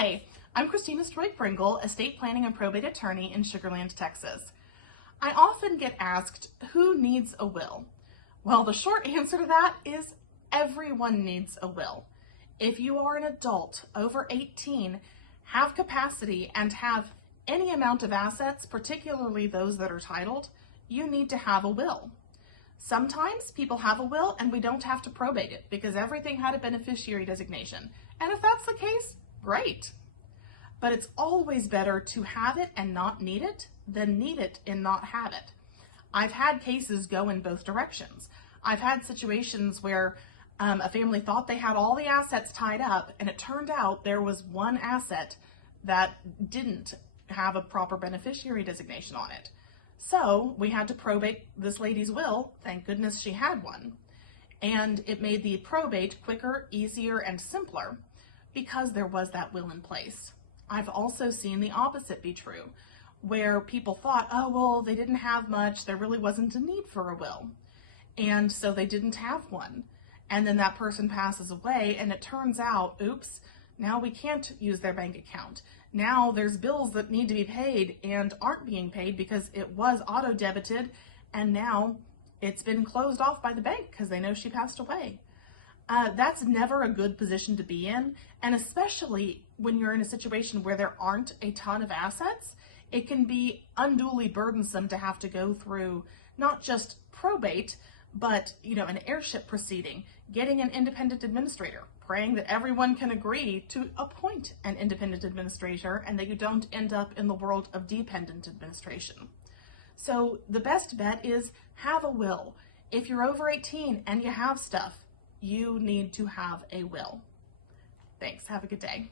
Hi, I'm Christina Stroik-Bringle, estate planning and probate attorney in Sugar Land, Texas. I often get asked, who needs a will? Well, the short answer to that is everyone needs a will. If you are an adult over 18, have capacity, and have any amount of assets, particularly those that are titled, you need to have a will. Sometimes people have a will and we don't have to probate it because everything had a beneficiary designation. And if that's the case, great. But it's always better to have it and not need it than need it and not have it. I've had cases go in both directions. I've had situations where a family thought they had all the assets tied up, and it turned out there was one asset that didn't have a proper beneficiary designation on it. So we had to probate this lady's will. Thank goodness she had one. And it made the probate quicker, easier, and simpler because there was that will in place. I've also seen the opposite be true, where people thought, oh, well, they didn't have much, there really wasn't a need for a will. And so they didn't have one. And then that person passes away, and it turns out, oops, now we can't use their bank account. Now there's bills that need to be paid and aren't being paid because it was auto-debited, and now it's been closed off by the bank because they know she passed away. That's never a good position to be in, and especially when you're in a situation where there aren't a ton of assets, it can be unduly burdensome to have to go through not just probate, but an heirship proceeding, getting an independent administrator, praying that everyone can agree to appoint an independent administrator and that you don't end up in the world of dependent administration. So the best bet is have a will. If you're over 18 and you have stuff, you need to have a will. Thanks. Have a good day.